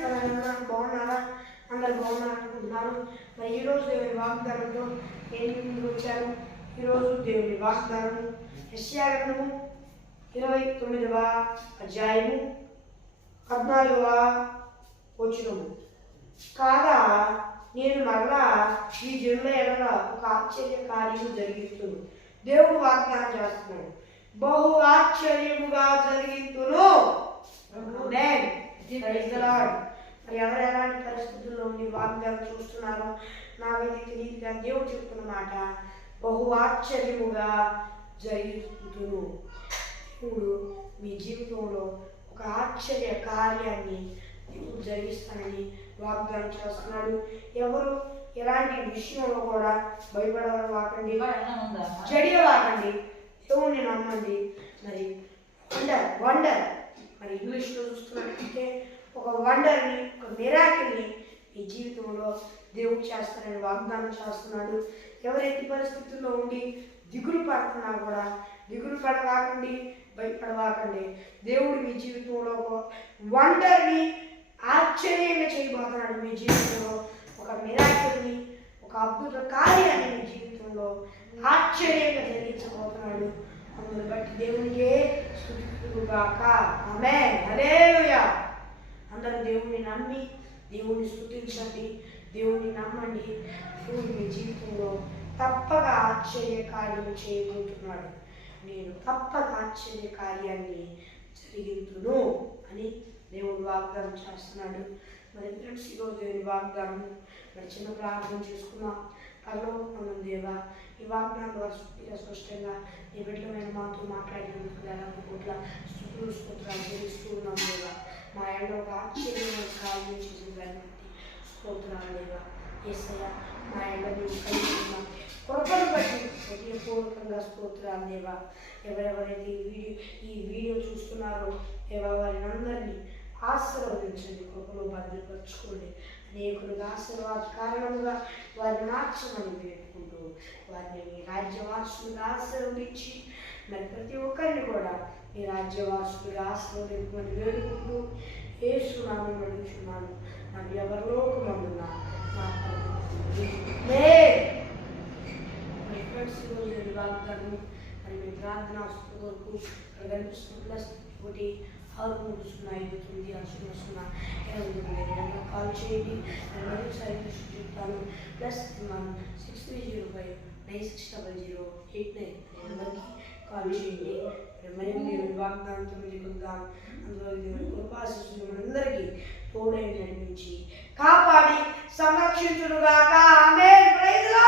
అందరూ బాగున్నారా? అందరు బాగున్నారు అనుకుంటున్నారు మరి ఈరోజు దేవుని వాగ్దానంతో నేను మీ ముందుకు వచ్చాను ఈరోజు దేవుని వాగ్దానం యెషయా గ్రంథము ఇరవై తొమ్మిదవ అధ్యాయము పద్నాలుగవ వచనము. కాగా నేను మరలా ఈ జనుల ఎడల ఒక ఆశ్చర్య కార్యము జరిగిస్తును దేవుడు వాగ్దానం చేస్తున్నాడు. బహు ఆశ్చర్యముగా జరిగిస్తును మరి ఎవరు ఎలాంటి పరిస్థితుల్లో ఉండి వాగ్దానం చూస్తున్నారో నాకైతే తెలియదుగా దేవుడు చెప్తున్న మాట బహు ఆశ్చర్యముగా జరుగుతును. దేవుడు మీ జీవితంలో ఒక ఆశ్చర్య కార్యాన్ని దేవుడు జరిగిస్తానని వాగ్దానం చేస్తున్నాడు. ఎవరు ఎలాంటి విషయంలో కూడా భయపడవాకండి జడియవాకండి దేవుణ్ణి నమ్మండి. మరి వండర్ వండర్ ఒక వండర్ని ఒక మిరాకిల్ని మీ జీవితంలో దేవుడు చేస్తానని వాగ్దానం చేస్తున్నాడు. ఎవరెట్టి పరిస్థితుల్లో ఉండి దిగులు పడుతున్నా కూడా దిగులు పడవాకండి భయపడవాకండి. దేవుడు మీ జీవితంలో ఒక వండర్ని ఆశ్చర్యంగా చేయబోతున్నాడు మీ జీవితంలో. ఒక మిరాకిల్ని ఒక అద్భుత కార్యాన్ని మీ జీవితంలో ఆశ్చర్యంగా జరిగించబోతున్నాడు. అందుని బట్టి దేవునికే స్థుతిగాక ఆమె హల్లెలూయా. అందరూ దేవుణ్ణి నమ్మి దేవుణ్ణి స్థుతించండి దేవుణ్ణి నమ్మండి. దేవుడు మీ జీవితంలో తప్పక ఆశ్చర్య కార్యం చేయబోతున్నాడు. నేను తప్పక ఆశ్చర్య కార్యాన్ని జరిగింతును అని దేవుడు వాగ్దానం చేస్తున్నాడు. మరి ఫ్రెండ్స్ ఈరోజు దేవుని వాగ్దానం మరి చిన్న ప్రార్థన చేసుకున్నాం పరలోకం దేవా ఈ వాగ్దానం ద్వారా స్ఫూర్తిగా స్పష్టంగా నీ బిడ్డలమైన మాతో మాట్లాడినందుకు దాదాపు కోట్ల స్థుతులు స్తోత్రాలు చెల్లిస్తూ ఉన్నాము. మా ఎండ ఒక ఆశ్చర్యమైన కార్యం చేసిన దాన్ని స్తోత్రాలు దేవా ఏసయ్య మా ఆయన కృపను బట్టి హృదయపూర్వకంగా స్తోత్రాలు దేవా ఎవరెవరైతే ఈ వీడియో ఈ వీడియో చూస్తున్నారో దేవా వారిని అందరినీ ఆశీర్వదించండి కృపలో భద్రపరచుకోండి. అనేకులుగా ఆశీర్వాద కారణంగా వారిని మార్చమని వేడుకుంటూ వారిని మీ రాజ్యవాసులుగా ఆశీర్వదించి మరి ప్రతి ఒక్కరిని కూడా మీ రాష్ట్రం ఆశీర్వదించమని వేడుకుంటూ ఏ సునామీ అడుగుతున్నాను నాకు ఎవరిలో ఒక మరి ఫ్రెండ్స్ ఈరోజు నేను వాగ్దానం మరి మీ ప్రార్థన వరకు కనిపిస్తుంది ప్లస్ ఒకటి ఆరు మూడు సున్నా ఐదు తొమ్మిది ఆరు సున్నా సున్నా ఎనిమిది తొమ్మిది రెండు కాల్ చేయండి. నేను మరొకసారి దృష్టి చెప్తాను. Plus one six three zero five nine six double zero eight nine అనే పాలించండి రిమైన్ hmm. వాగ్దానంతో వెళ్ళుకుందాం అందులో దేవుడి కృపాశిష్యులు నడిపించి కాపాడి సంరక్షించుడుగాక ఆమె ప్రైజ్లో